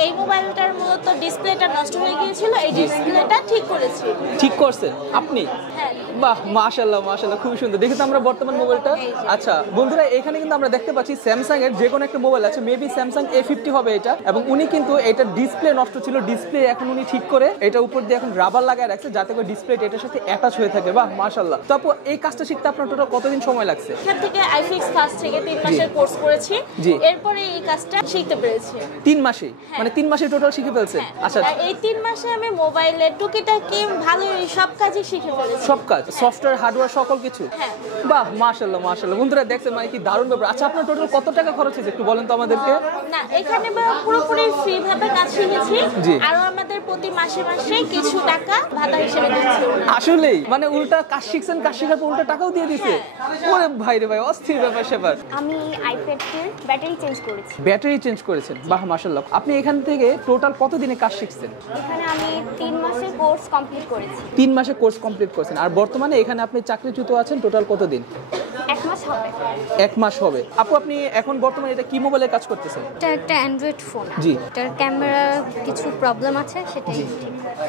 এই মোবাইলটার মূলত ডিসপ্লেটা নষ্ট হয়ে গিয়েছিল, এই ডিসপ্লেটা ঠিক করেছি। ঠিক করছেন আপনি? হ্যাঁ। বাহ, মাশাআল্লাহ মাশাআল্লাহ, খুবই সুন্দর। দেখি তো আমরা বর্তমান মোবাইলটা। আচ্ছা বন্ধুরা, এখানে কিন্তু আমরা দেখতে পাচ্ছি স্যামসাং এর যে কোনো একটা মোবাইল আছে, মেবি স্যামসাং A50 হবে এটা, এবং উনি কিন্তু এটা ডিসপ্লে নষ্ট ছিল, ডিসপ্লে এখন উনি ঠিক করে এটা উপর দিয়ে এখন রাবার লাগায় রাখছে যাতে করে ডিসপ্লে এটার সাথে অ্যাটাচ হয়ে থাকে। বাহ মাশাআল্লাহ। তো আপু এই কাজটা শিখতে আপনার টোটাল কতদিন সময় লাগছে? এখান থেকে আইফিক্স ফার্স্ট থেকে 3 মাসের কোর্স করেছি, এরপরে এই কাজটা শিখতে পেরেছি 3 মাসে। মানে 3 মাসে টোটাল শিখে ফেলছে? আচ্ছা, এই 3 মাসে আমি মোবাইলে টুকিটাকি ভালোই সব কাজই শিখে ফেলেছি। সব কাজ, সফটওয়্যার হার্ডওয়্যার সকল কিছু? হ্যাঁ। বাহ মাশাআল্লাহ মাশাআল্লাহ। বন্ধুরা দেখছেন মানে কি দারুণ ব্যাপার। আচ্ছা আপনার টোটাল কত টাকা খরচ হয়েছে একটু বলেন তো আমাদেরকে। না, এখানে পুরোপুরি ফ্রি ভাবে কাজ শিখেছি, আর আমাদের প্রতি মাসে মাসে কিছু টাকা ভাতা হিসেবে দিচ্ছে। আসলেই মানে উল্টা কাজ শিখছেন, কাজ শেখার পর উল্টা টাকাও দিয়ে দিছে? ওরে ভাই রে ভাই, অস্থির ব্যাপার সেবার। আমি আইপ্যাডের ব্যাটারি চেঞ্জ করেছি। ব্যাটারি চেঞ্জ করেছেন? বাহ মাশাআল্লাহ। আপনি এখান থেকে টোটাল কত দিনে কাজ শিখছেন? এখানে আমি 3 মাসের কোর্স কমপ্লিট করেছি। 3 মাসে কোর্স কমপ্লিট করেছেন। আর বর্তমানে এখানে আপনি চাকরিচ্যুত আছেন টোটাল কত দিন? 1 মাস হবে। 1 মাস হবে। আপু আপনি এখন বর্তমানে এটা কি মোবাইলে কাজ করতেছেন? এটা একটা অ্যান্ড্রয়েড ফোন। জি। এটার ক্যামেরা কিছু প্রবলেম আছে, সেটাই।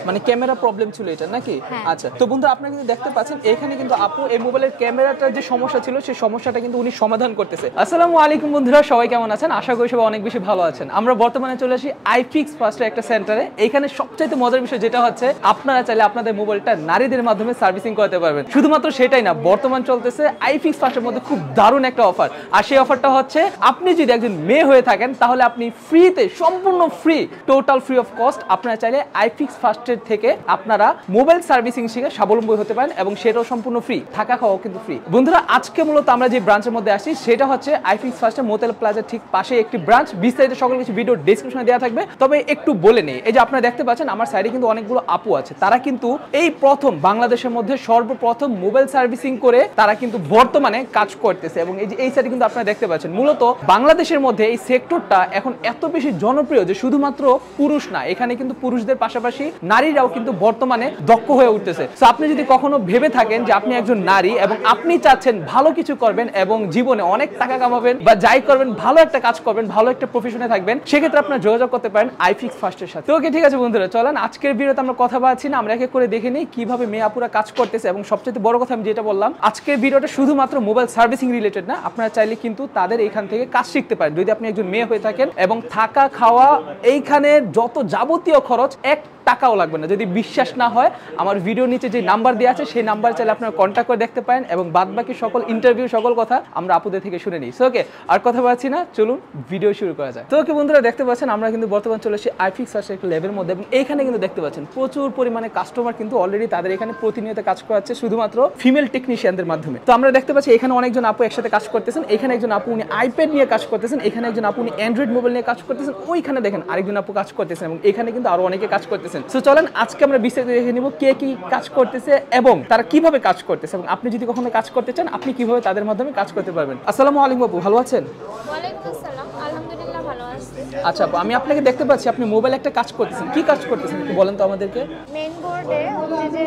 মানে ক্যামেরা প্রবলেম ছিল এটা নাকি? আচ্ছা, তো বন্ধুরা আপনারা কিন্তু দেখতে পাচ্ছেন এখানে কিন্তু আপু এই মোবাইলের ক্যামেরাটার যে সমস্যা ছিল সেই সমস্যাটা কিন্তু উনি সমাধান করতেছে। আসসালামু আলাইকুম বন্ধুরা, সবাই কেমন আছেন? আশা করি সবাই অনেক বেশি ভালো আছেন। আমরা বর্তমানে চলে আসি আইফিক্স ফার্স্টের একটা সেন্টারে। এখানে সবচাইতে মজার বিষয় যেটা হচ্ছে আপনারা চাইলে আপনাদের মোবাইলটা নারীদের মাধ্যমে সার্ভিসিং করতে পারবেন। শুধুমাত্র সেটাই না, বর্তমান চলতেছে আইফিক্স ফার্স্টের মধ্যে খুব দারুণ একটা অফার। আর সেই অফারটা হচ্ছে আপনি যদি একজন মেয়ে হয়ে থাকেন তাহলে আপনি ফ্রিতে, সম্পূর্ণ free, total free of cost আপনারা চাইলে আইফিক্স ফার্স্টের থেকে আপনারা মোবাইল সার্ভিসিং শিখে স্বাবলম্বী হতে পারেন, এবং সেটাও সম্পূর্ণ ফ্রি, থাকা খাওয়াও কিন্তু ফ্রি। বন্ধুরা আজকে মূলত আমরা যে ব্রাঞ্চের মধ্যে আসি সেটা হচ্ছে আইফিক্স ফার্স্টের মোতেল প্লাজার ঠিক পাশে একটি ব্রাঞ্চ। বিস্তারিত সকল কিছু ভিডিও ডেসক্রিপশনে দেওয়া থাকবে। তবে একটু বলে নেই, এই যে আপনারা দেখতে পাচ্ছেন আমার সাইডে কিন্তু অনেকগুলো আপু আছে, তারা কিন্তু এই প্রথম বাংলাদেশের মধ্যে সর্বপ্রথম মোবাইল সার্ভিসিং করে তারা কিন্তু বর্তমানে কাজ করতেছে। এবং এই যে এই সাইডে কিন্তু আপনারা দেখতে পাচ্ছেন মূলত বাংলাদেশের মধ্যে এই সেক্টরটা এখন এত বেশি জনপ্রিয় যে শুধুমাত্র পুরুষ না, এখানে কিন্তু পুরুষদের পাশাপাশি নারীরাও কিন্তু বর্তমানে দক্ষ হয়ে উঠতেছে। তো আপনি যদি কখনো ভেবে থাকেন যে আপনি একজন নারী এবং আপনি চাচ্ছেন ভালো কিছু করবেন এবং জীবনে অনেক টাকা কামাবেন বা যাই করবেন, ভালো একটা কাজ করবেন, ভালো একটা প্রফেশনে থাকবেন, সেক্ষেত্রে আপনারা যোগাযোগ করতে পারেন আইফিক্স ফার্স্টের সাথে। ওকে ঠিক আছে বন্ধুরা, চলেন আজকের ভিডিওতে আমরা কথা বলছি না, আমরা এক এক করে দেখে নিই কিভাবে মেয়ে আপুরা কাজ করতেছে। এবং সবচেয়ে বড় কথা আমি যেটা বললাম, আজকের ভিডিওটা শুধুমাত্র মোবাইল সার্ভিসিং রিলেটেড না, আপনারা চাইলে কিন্তু তাদের এখান থেকে কাজ শিখতে পারেন যদি আপনি একজন মেয়ে হয়ে থাকেন। এবং থাকা খাওয়া এইখানে যত যাবতীয় খরচ 1 টাকাও লাগবে না। যদি বিশ্বাস না হয় আমার ভিডিও নিচে যে নাম্বার দেওয়া আছে সেই নাম্বার চাইলে আপনারা কন্ট্যাক্ট করে দেখতে পারেন, এবং বাদবাকি সকল ইন্টারভিউ সকল কথা আমরা আপুদের থেকে শুনে নিই। ওকে, আর কথা বলছি না, চলুন ভিডিও শুরু করা যায়। তো ওকে বন্ধুরা দেখতে পাচ্ছেন আমরা কিন্তু বর্তমান চলে এসেছি আইফিক্স ফার্স্টের একটা লেভেলের মধ্যে, এবং এইখানে কিন্তু দেখতে পাচ্ছেন প্রচুর পরিমাণে কাস্টমার কিন্তু অলরেডি তাদের এখানে প্রতিনিয়ত কাজ করাচ্ছে শুধুমাত্র ফিমেল টেকনিশিয়ানদের মাধ্যমে। তো আমরা দেখতে পাচ্ছি এখানে অনেকজন আপু একসাথে কাজ করতেছেন। এখানে একজন আপু উনি আইপ্যাড নিয়ে কাজ করতেছেন, এখানে একজন আপু উনি অ্যান্ড্রয়েড মোবাইল নিয়ে কাজ করতেছেন, ওইখানে দেখেন আরেকজন আপু কাজ করতেছেন, এবং এখানে কিন্তু আরো অনেকে কাজ করতেছেন। সো চলেন আজকে আমরা বিস্তারিত দেখে নিব কে কি কাজ করতেছে এবং তারা কিভাবে কাজ করতেছে, এবং আপনি যদি কখনো কাজ করতে চান আপনি কিভাবে তাদের মাধ্যমে কাজ করতে পারবেন। আসসালামু আলাইকুম আপু, ভালো আছেন? ওয়ালাইকুম আসসালাম, আলহামদুলিল্লাহ ভালো আছি। আচ্ছা আপু, আমি আপনাকে দেখতে পাচ্ছি আপনি মোবাইল একটা কাজ করতেছেন, কি কাজ করতেছেন একটু বলেন তো আমাদেরকে। মেইন বোর্ডে হচ্ছে যে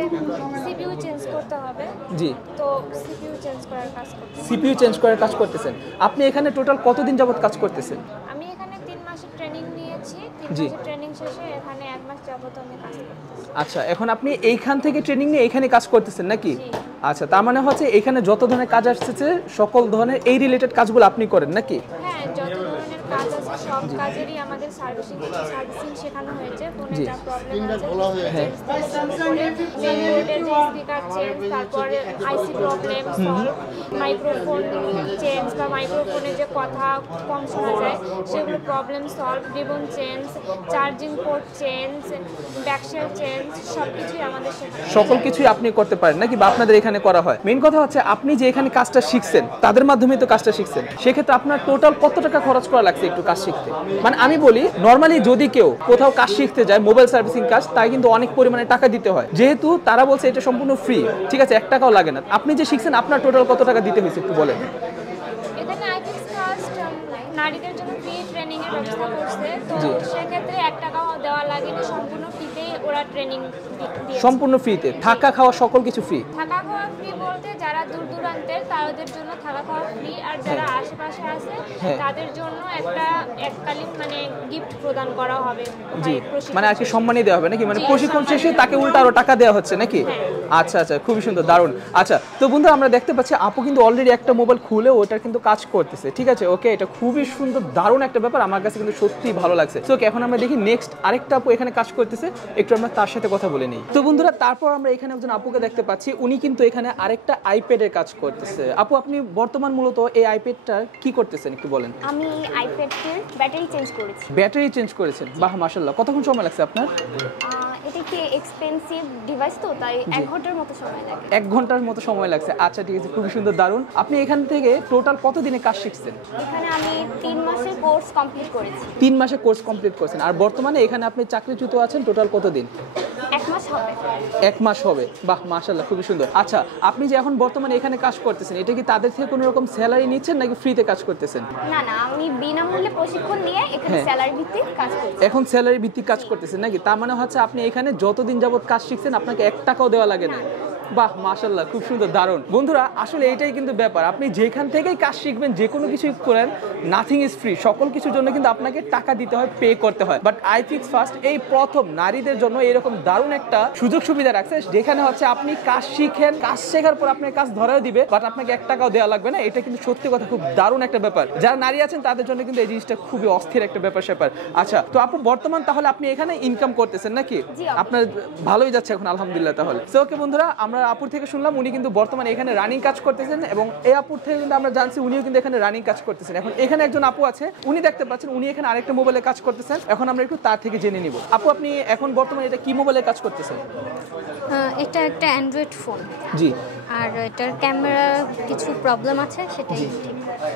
সিপিইউ চেঞ্জ করতে হবে। জি। তো সিপিইউ চেঞ্জ করার কাজ করতেছি। সিপিইউ চেঞ্জ করার কাজ করতেছেন। আপনি এখানে টোটাল কতদিন যাবত কাজ করতেছেন? আমি এখানে 3 মাসের ট্রেনিং নিয়েছি। 3 মাসের ট্রেনিং শেষে এখানে 1 মাস যাবত আমি কাজ করতেছি। আচ্ছা, এখন আপনি এইখান থেকে ট্রেনিং নিয়ে এখানে কাজ করতেছেন নাকি? আচ্ছা, তার মানে হচ্ছে এখানে যত ধরনের কাজ আসছে সকল ধরনের এই রিলেটেড কাজগুলো আপনি করেন নাকি? হ্যাঁ, যত ধরনের কাজ আছে সব কাজেরই আমাদের সার্ভিসিং শেখানো হয়েছে। ফোনে যা প্রবলেম আছে মেইন বোর্ডের যে স্পিকার চেঞ্জ, তারপরে আইসি প্রবলেম সলভ, মাইক্রোফোন চেঞ্জ বা মাইক্রোফোনে যে কথা কম শোনা যায় সেগুলো problem solve, ribbon change, charging port change, back shell change, সবকিছুই আমাদের শেখানো। সকল কিছুই আপনি করতে পারেন নাকি, বা আপনাদের এখানে করা হয়? মেইন কথা হচ্ছে আপনি যে এখানে কাজটা শিখছেন তাদের মাধ্যমে তো কাজটা শিখছেন, সেক্ষেত্রে আপনার টোটাল কত টাকা খরচ করা লাগছে একটু কাজ শিখতে? মানে আমি বলি নর্মালি যদি কেউ কোথাও কাজ শিখতে যায় মোবাইল সার্ভিসিং কাজ, তাই কিন্তু অনেক পরিমাণে টাকা দিতে হয়, যেহেতু তারা বলছে এটা সম্পূর্ণ ফ্রি, ঠিক আছে 1 টাকাও লাগে না। আপনি যে শিখছেন আপনার টোটাল কত টাকা দিতে হয়েছে একটু বলেন। এখানে আইফিক্স ফার্স্ট নারীদের জন্য ফ্রি ট্রেনিং এর ব্যবস্থা করছে, তো সেক্ষেত্রে 1 টাকাও দেওয়া লাগেনি, সম্পূর্ণ ফ্রিতেই ওরা ট্রেনিং দিয়েছে। সম্পূর্ণ ফ্রিতে, থাকা খাওয়া সকল কিছু ফ্রি? থাকা খাওয়া ফ্রি বলতে যারা দূর দূরান্তে যাদের তাদের জন্য থাকা খাওয়া ফ্রি, আর যারা আশেপাশে আছে তাদের জন্য একটা এককালীন মানে গিফট প্রদান করা হবে। মানে আর কি সম্মানই দেওয়া হবে নাকি, মানে প্রশিক্ষণ শেষে তাকে উল্টা আরো টাকা দেওয়া হচ্ছে নাকি? আচ্ছা আচ্ছা, খুবই সুন্দর, দারুণ। আচ্ছা তো বন্ধুরা আমরা দেখতে পাচ্ছি আপু কিন্তু অলরেডি একটা মোবাইল খুলে ওটার কিন্তু কাজ করতেছে, ঠিক আছে? ওকে, এটা খুবই সুন্দর, দারুণ একটা ব্যাপার, আমার কাছে কিন্তু সত্যি ভালো লাগছে। তো এখন আমরা দেখি নেক্সট আরেকটা আপু এখানে কাজ করতেছে, একটু আমরা তার সাথে কথা বলে নিই। তো বন্ধুরা তারপর আমরা এখানে একজন আপুকে দেখতে পাচ্ছি, উনি কিন্তু এখানে আরেকটা আইপ্যাডের কাজ করতেছে। আপু আপনি বর্তমান মূলত এই আইপ্যাডটা কি করতেছেন একটু বলেন। আমি আইপ্যাডের ব্যাটারি চেঞ্জ করেছি। ব্যাটারি চেঞ্জ করেছেন, বাহ মাশাআল্লাহ। কতক্ষণ সময় লাগছে আপনার? এটা কি এক্সপেন্সিভ ডিভাইস তো, তাই 1 ঘন্টার মতো সময় লাগে। 1 ঘন্টার মতো সময় লাগছে, আচ্ছা ঠিক আছে, খুবই সুন্দর, দারুণ। আপনি এখান থেকে টোটাল কত দিনে কাজ শিখছেন? এখানে আমি 3 মাসের কোর্স কমপ্লিট করেছি। 3 মাসের কোর্স কমপ্লিট করেছেন, আর বর্তমানে এখানে আপনি চাকরিচ্যুত আছেন টোটাল কত দিন? 1 মাস হবে। 1 মাস হবে, বাহ মাশাআল্লাহ, খুবই সুন্দর। আচ্ছা আপনি যে এখন বর্তমানে এখানে কাজ করতেছেন, এটা কি তাদের থেকে কোনো রকম স্যালারি নিচ্ছেন নাকি ফ্রিতে কাজ করতেছেন? না না, আমি বিনামূল্যে প্রশিক্ষণ নিয়ে এখানে স্যালারি ভিত্তিক কাজ করছি। এখন স্যালারি ভিত্তিক কাজ করতেছেন নাকি? তার মানে হচ্ছে আপনি এখানে যতদিন যাবত কাজ শিখছেন আপনাকে 1 টাকাও দেওয়া লাগে না। বাহ মাশাআল্লাহ, খুব সুন্দর, দারুণ। বন্ধুরা আসলে এটাই কিন্তু ব্যাপার, আপনি যেখান থেকেই কাজ শিখবেন, যে কোনো কিছুই করেন, নাথিং ইজ ফ্রি। সকল কিছুর জন্য কিন্তু আপনাকে টাকা দিতে হয়, পে করতে হয়। বাট আই থিংক ফার্স্ট এই প্রথম নারীদের জন্য এরকম দারুণ একটা সুযোগ সুবিধা রাখছে, যেখানে হচ্ছে আপনি কাজ শিখেন, কাজ শেখার পর আপনার কাজ ধরাও দিবে, বাট আপনাকে 1 টাকাও দেওয়া লাগবে না। এটা কিন্তু সত্যি কথা খুব দারুণ একটা ব্যাপার। যারা নারী আছেন তাদের জন্য কিন্তু এই জিনিসটা খুবই অস্থির একটা ব্যাপার স্যাপার। আচ্ছা তো আপু বর্তমান তাহলে আপনি এখানে ইনকাম করতেছেন নাকি? আপনার ভালোই যাচ্ছে এখন আলহামদুলিল্লাহ। তাহলে সো ওকে বন্ধুরা, আমরা আপুর থেকে শুনলাম উনি কিন্তু বর্তমানে এখানে রানিং কাজ করতেছেন, এবং এই আপুর থেকে কিন্তু আমরা জানছি উনিও কিন্তু এখানে রানিং কাজ করতেছেন। এখন এখানে একজন আপু আছে, উনি দেখতে পাচ্ছেন উনি এখানে আরেকটা মোবাইলে কাজ করতেছেন। এখন আমরা একটু তার থেকে জেনে নিব। আপু আপনি এখন বর্তমানে এটা কি মোবাইলে কাজ করতেছেন? এটা একটা অ্যান্ড্রয়েড ফোন। জি। আর এটার ক্যামেরা কিছু প্রবলেম আছে, সেটাই।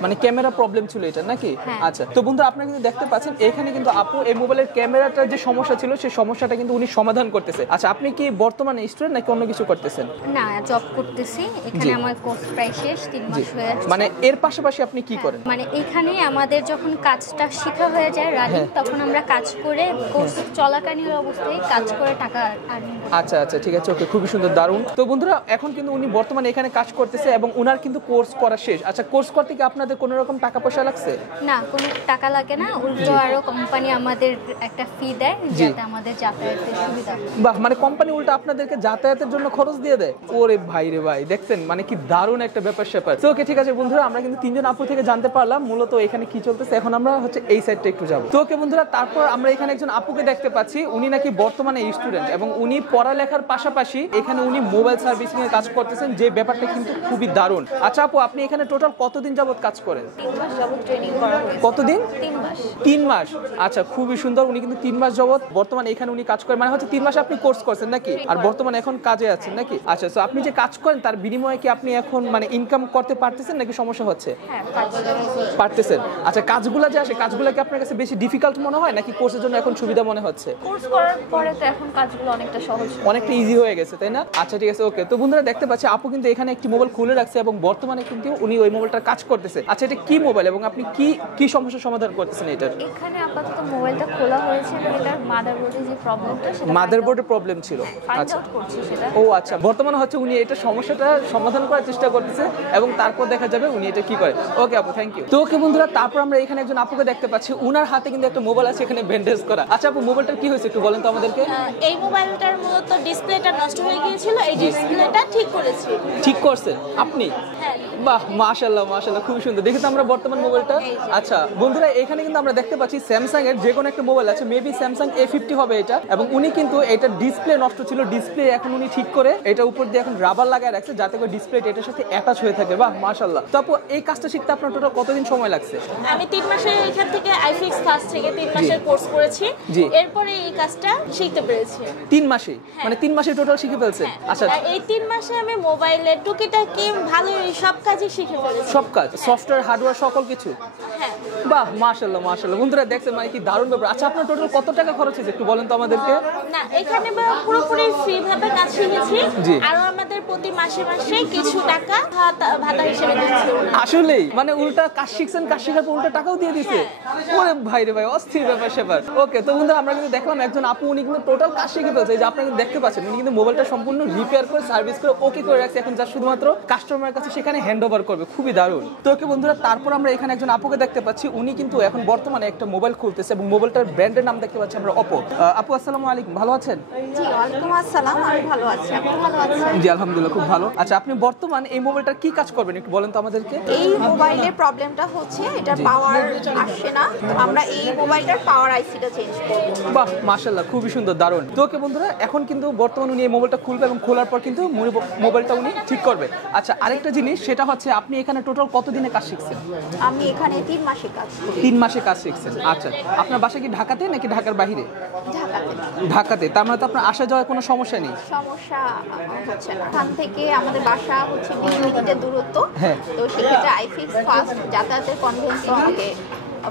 মানে ক্যামেরা প্রবলেম ছিল এটা নাকি? আচ্ছা তো বন্ধুরা আপনারা কিন্তু দেখতে পাচ্ছেন এখানে কিন্তু আপু এই মোবাইলের ক্যামেরাটার যে সমস্যা ছিল সেই সমস্যাটা কিন্তু উনি সমাধান করতেছে। আচ্ছা আপনি কি বর্তমানে স্টুডেন্ট নাকি অন্য কিছু করতেছেন? না, জব করতেছি এখানে। আমার কোর্স প্রায় শেষ, 3 মাস হয়ে যাচ্ছে। মানে এর পাশাপাশি আপনি কি করেন? মানে এখানে আমাদের যখন কাজটা শেখা হয়ে যায় রানিং, তখন আমরা কাজ করে কোর্স চলাকালীন অবস্থায় কাজ করে টাকা আর্নিং করি। আচ্ছা আচ্ছা ঠিক আছে, ওকে, খুবই সুন্দর, দারুণ। তো বন্ধুরা এখন কিন্তু উনি বর্তমানে এখানে কাজ করতেছে এবং উনার কিন্তু কোর্স করা শেষ। আচ্ছা কোর্স করতে কি আপনাদের কোনো রকম টাকা পয়সা লাগছে? না, কোনো টাকা লাগে না, উল্টো আরো কোম্পানি আমাদের একটা ফি দেয় যাতে আমাদের যাতায়াতের সুবিধা। বাহ, মানে কোম্পানি উল্টো আপনাদেরকে যাতায়াতের জন্য খরচ দিয়ে দেয়? ওরে ভাই রে ভাই, দেখছেন মানে কি দারুণ একটা ব্যাপার স্যাপার। তো ওকে ঠিক আছে বন্ধুরা, আমরা কিন্তু 3 জন আপু থেকে জানতে পারলাম মূলত এখানে কি চলতেছে। এখন আমরা হচ্ছে এই সাইডটা একটু যাবো। তো ওকে বন্ধুরা, তারপর আমরা এখানে একজন আপুকে দেখতে পাচ্ছি, উনি নাকি বর্তমানে স্টুডেন্ট এবং উনি পড়ালেখার পাশাপাশি এখানে উনি মোবাইল সার্ভিসিং এর কাজ করতেছেন, যে ব্যাপারটা কিন্তু খুবই দারুণ। আচ্ছা আপু আপনি এখানে টোটাল কতদিন যাবত কাজ করেন? 3 মাস যাবত ট্রেনিং করা হয়েছে। কতদিন? 3 মাস। 3 মাস, আচ্ছা খুবই সুন্দর। উনি কিন্তু 3 মাস যাবত বর্তমানে এখানে উনি কাজ করেন, মানে হচ্ছে 3 মাস আপনি কোর্স করছেন নাকি? আর বর্তমানে এখন কাজে আছেন নাকি? আচ্ছা তো আপনি যে কাজ করেন তার বিনিময়ে কি আপনি এখন মানে ইনকাম করতে পারতেছেন নাকি সমস্যা হচ্ছে? হ্যাঁ, পারতেছেন। আচ্ছা কাজগুলো যে আসে, কাজগুলো কি আপনার কাছে বেশি ডিফিকাল্ট মনে হয় নাকি কোর্সের জন্য এখন সুবিধা মনে হচ্ছে? কোর্স করার পরে তো এখন কাজগুলো অনেকটা সহজ, অনেকটা ইজি হয়ে গেছে, তাই না? আচ্ছা ঠিক আছে, ওকে। তো বন্ধুরা দেখতে পাচ্ছি আপু কিন্তু এখানে একটি মোবাইল খুলে রাখছে এবং বর্তমানে কিন্তু উনি ওই মোবাইলটার কাজ করতেছে। আচ্ছা এটা কি মোবাইল এবং আপনি কি কি সমস্যার সমাধান করতেছেন এটার? এখানে আপাতত মোবাইলটা খোলা হয়েছে, এটার মাদারবোর্ডে যে প্রবলেমটা সেটা মাদারবোর্ডের প্রবলেম ছিল। আচ্ছা করছি সেটা। ও আচ্ছা, বর্তমানে হচ্ছে উনি এটা সমস্যাটা সমাধান করার চেষ্টা করতেছে এবং তারপর দেখা যাবে উনি এটা কি করে। ওকে আপু, থ্যাংক ইউ। তো ওকে বন্ধুরা, তারপর আমরা এখানে একজন আপুকে দেখতে পাচ্ছি, উনার হাতে কিন্তু একটা মোবাইল আছে এখানে ব্যান্ডেজ করা। আচ্ছা আপু মোবাইলটার কি হয়েছে একটু বলেন তো আমাদেরকে। এই মোবাইলটার মূলত ডিসপ্লেটা নষ্ট হয়ে গিয়েছিল, এই ডিসপ্লেটা ঠিক করেছি। ঠিক করছেন আপনি? হ্যাঁ। বাহ মাশাআল্লাহ মাশাআল্লাহ, খুব সুন্দর। দেখি তো আমরা বর্তমান মোবাইলটা। আচ্ছা বন্ধুরা, এখানে কিন্তু আমরা দেখতে পাচ্ছি স্যামসাং এর যে কোনো একটা মোবাইল আছে, মেবি স্যামসাং A50 হবে এটা, এবং উনি কিন্তু এটা ডিসপ্লে নষ্ট ছিল, ডিসপ্লে এখন উনি ঠিক করে এটা উপর দিয়ে এখন রাবার লাগায় রাখছে যাতে করে ডিসপ্লে এটার সাথে অ্যাটাচ হয়ে থাকে। বাহ মাশাআল্লাহ। তো আপু এই কাজটা শিখতে আপনার টোটাল কতদিন সময় লাগছে? আমি 3 মাসের এখান থেকে আইফিক্স ক্লাস থেকে 3 মাসের কোর্স করেছি, এরপরে এই কাজটা শিখতে পেরেছি। 3 মাসে? মানে 3 মাসে টোটাল শিখে ফেলছেন? আচ্ছা এই 3 মাসে আমি মোবাইলের টুকিটাকি ভালোই সব কাজই শিখে ফেলেছি। সব কাজ? সো সফটওয়্যার হার্ডওয়্যার সকল কিছু? হ্যাঁ। বাহ, মাশাআল্লাহ মাশাআল্লাহ। বন্ধুরা দেখছেন মানে কি দারুণ ব্যাপার। আচ্ছা, আপনার টোটাল কত টাকা খরচ হয়েছে একটু বলেন তো আমাদেরকে। না, এখানে আমরা পুরোপুরি ফ্রি ভাবে কাজ শিখেছি। জি। আর আমাদের প্রতি মাসে মাসে কিছু টাকা ভাতা হিসেবে দিচ্ছে। আসলেই মানে উল্টা কাজ শিখছেন, কাজ শেখার পর উল্টা টাকাও দিয়ে দিছে। ওরে ভাই রে ভাই, অস্থির ব্যাপার সেবার। ওকে, তো বন্ধুরা আমরা কিন্তু দেখলাম একজন আপু উনি কিন্তু টোটাল কাজ শিখে ফেলছে। এই যে আপনারা দেখতে পাচ্ছেন উনি কিন্তু মোবাইলটা সম্পূর্ণ রিপেয়ার করে সার্ভিস করে ওকে করে রাখছে। এখন যা শুধুমাত্র কাস্টমারের কাছে সেখানে হ্যান্ড ওভার করবে। খুবই দারুণ। তো ওকে বন্ধুরা, তারপর আমরা এখানে একজন আপুকে দেখতে পাচ্ছি। উনি কিন্তু এখন বর্তমানে একটা মোবাইল খুলতেছে এবং মোবাইলটার ব্র্যান্ডের নাম দেখতে পাচ্ছি আমরা অপো। আপু আসসালামু আলাইকুম, ভালো আছেন? জি, ওয়ালাইকুম আসসালাম। আমি ভালো আছি, আপনি ভালো আছেন? জি আলহামদুলিল্লাহ, খুব ভালো। আচ্ছা, আপনি বর্তমান এই মোবাইলটার কি কাজ করবেন একটু বলেন তো আমাদেরকে। এই মোবাইলের প্রবলেমটা হচ্ছে এটার পাওয়ার আসছে না। আমরা এই মোবাইলটার পাওয়ার আইসিটা চেঞ্জ করব। বাহ, মাশাআল্লাহ, খুবই সুন্দর, দারুণ। তো ওকে বন্ধুরা, এখন কিন্তু বর্তমানে উনি এই মোবাইলটা খুলবে এবং খোলার পর কিন্তু মোবাইলটা উনি ঠিক করবে। আচ্ছা, আরেকটা জিনিস সেটা হচ্ছে আপনি এখানে টোটাল কতদিনে কাজ শিখছেন? আমি এখানে 3 মাসে কাজ করি। 3 মাসে কাজ শিখছেন। আচ্ছা, আপনার বাসা কি ঢাকাতে নাকি ঢাকার বাইরে? ঢাকাতে। ঢাকাতে, তার মানে তো আপনার আসা যাওয়ার কোনো সমস্যা নেই? সমস্যা হচ্ছে না। এখান থেকে আমাদের বাসা হচ্ছে 20 মিনিটের দূরত্ব। হ্যাঁ। তো সেক্ষেত্রে আইফিক্স ফাস্ট যাতায়াতের কনভেন্স আমাকে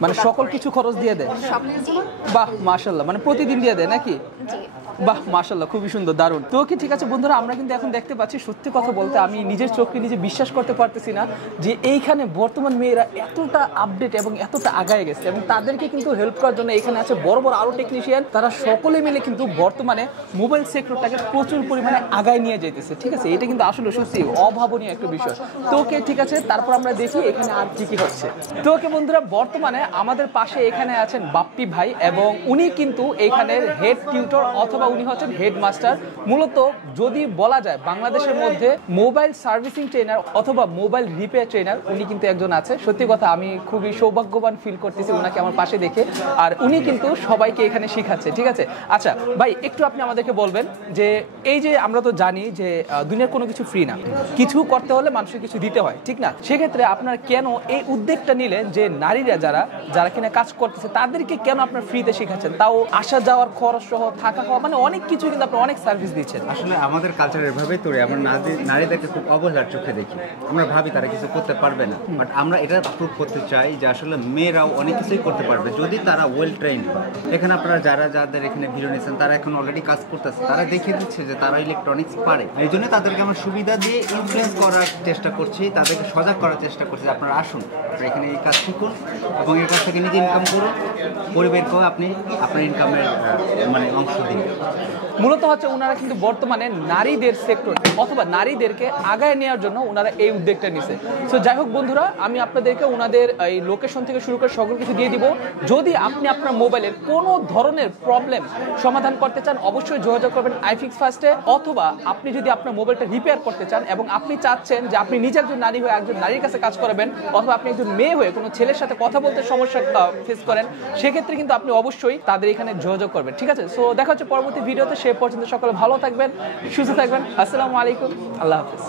মানে সকল কিছু খরচ দিয়ে দেয়? সবকিছু। বাহ, মাশাআল্লাহ, মানে প্রতিদিন দিয়ে দেয় নাকি? জি। বাহ, মাশাআল্লাহ, খুবই সুন্দর, দারুণ। তো কি ঠিক আছে বন্ধুরা, আমরা কিন্তু এখন দেখতে পাচ্ছি, সত্যি কথা বলতে আমি নিজের চোখকে নিজে বিশ্বাস করতে পারতেছি না যে এইখানে বর্তমান মেয়েরা এতটা আপডেট এবং এতটা আগায় গেছে এবং তাদেরকে কিন্তু হেল্প করার জন্য এখানে আছে বড় বড় আরো টেকনিশিয়ান। তারা সকলে মিলে কিন্তু বর্তমানে মোবাইল সেক্টরটাকে প্রচুর পরিমাণে আগায় নিয়ে যাইতেছে। ঠিক আছে, এটা কিন্তু আসলে সত্যি অভাবনীয় একটা বিষয়। তো ওকে ঠিক আছে, তারপর আমরা দেখি এখানে আর কি কি হচ্ছে। তো ওকে বন্ধুরা, বর্তমানে আমাদের পাশে এখানে আছেন বাপ্পি ভাই এবং উনি কিন্তু এখানের হেড টিউটর অথবা উনি হচ্ছেন হেডমাস্টার। মূলত যদি বলা যায় বাংলাদেশের মধ্যে মোবাইল সার্ভিসিং ট্রেনার অথবা মোবাইল রিপেয়ার ট্রেনার উনি কিন্তু একজন আছে। সত্যি কথা আমি খুবই সৌভাগ্যবান ফিল করতেছি ওনাকে আমার পাশে দেখে। আর উনি কিন্তু সবাইকে এখানে শিখাচ্ছে। ঠিক আছে, আচ্ছা ভাই, একটু আপনি আমাদেরকে বলবেন যে এই যে আমরা তো জানি যে দুনিয়ার কোনো কিছু ফ্রি না, কিছু করতে হলে মানুষের কিছু দিতে হয়, ঠিক না? সেক্ষেত্রে আপনার কেন এই উদ্যোগটা নিলেন যে নারীরা যারা কিনা কাজ করতেছে তাদেরকে কেন আপনার ফ্রিতে শেখাচ্ছেন, তাও আসা যাওয়ার খরচ সহ, থাকা খাওয়া, মানে অনেক কিছু কিন্তু আপনি অনেক সার্ভিস দিচ্ছেন। আসলে আমাদের কালচার এভাবেই তৈরি, আমরা নারীদেরকে খুব অবহেলার চোখে দেখি। আমরা ভাবি তারা কিছু করতে পারবে না, বাট আমরা এটা প্রুভ করতে চাই যে আসলে মেয়েরাও অনেক কিছুই করতে পারবে যদি তারা ওয়েল ট্রেন্ড হয়। এখানে আপনারা যাদের এখানে ভিডিও নিয়েছেন তারা এখন অলরেডি কাজ করতেছে, তারা দেখিয়ে দিচ্ছে যে তারা ইলেকট্রনিক্স পারে। এই জন্য তাদেরকে আমরা সুবিধা দিয়ে ইনফ্লুয়েন্স করার চেষ্টা করছি, তাদেরকে সজাগ করার চেষ্টা করছি। আপনারা আসুন, আপনারা এখানে এই কাজ শিখুন এবং এই কাজ থেকে নিজে ইনকাম করুন, পরিবারকেও আপনি আপনার ইনকামের মানে অংশ দিন। মূলত হচ্ছে ওনারা কিন্তু বর্তমানে নারীদের সেক্টর অথবা নারীদেরকে আগায় নেওয়ার জন্য ওনারা এই উদ্যোগটা নিছে। সো যাই হোক বন্ধুরা, আমি আপনাদেরকে ওনাদের এই লোকেশন থেকে শুরু করে সকল কিছু দিয়ে দিব। যদি আপনি আপনার মোবাইলের কোনো ধরনের প্রবলেম সমাধান করতে চান অবশ্যই যোগাযোগ করবেন আইফিক্স ফার্স্টে, অথবা আপনি যদি আপনার মোবাইলটা রিপেয়ার করতে চান এবং আপনি চাচ্ছেন যে আপনি নিজে একজন নারী হয়ে একজন নারীর কাছে কাজ করবেন, অথবা আপনি একজন মেয়ে হয়ে কোনো ছেলের সাথে কথা বলতে সমস্যা ফেস করেন, সেক্ষেত্রে কিন্তু আপনি অবশ্যই তাদের এখানে যোগাযোগ করবেন। ঠিক আছে, সো দেখা হচ্ছে পরবর্তী ভিডিওতে। সে পর্যন্ত সকলে ভালো থাকবেন, সুস্থ থাকবেন। আসসালামু আলাইকুম, আল্লাহ হাফেজ।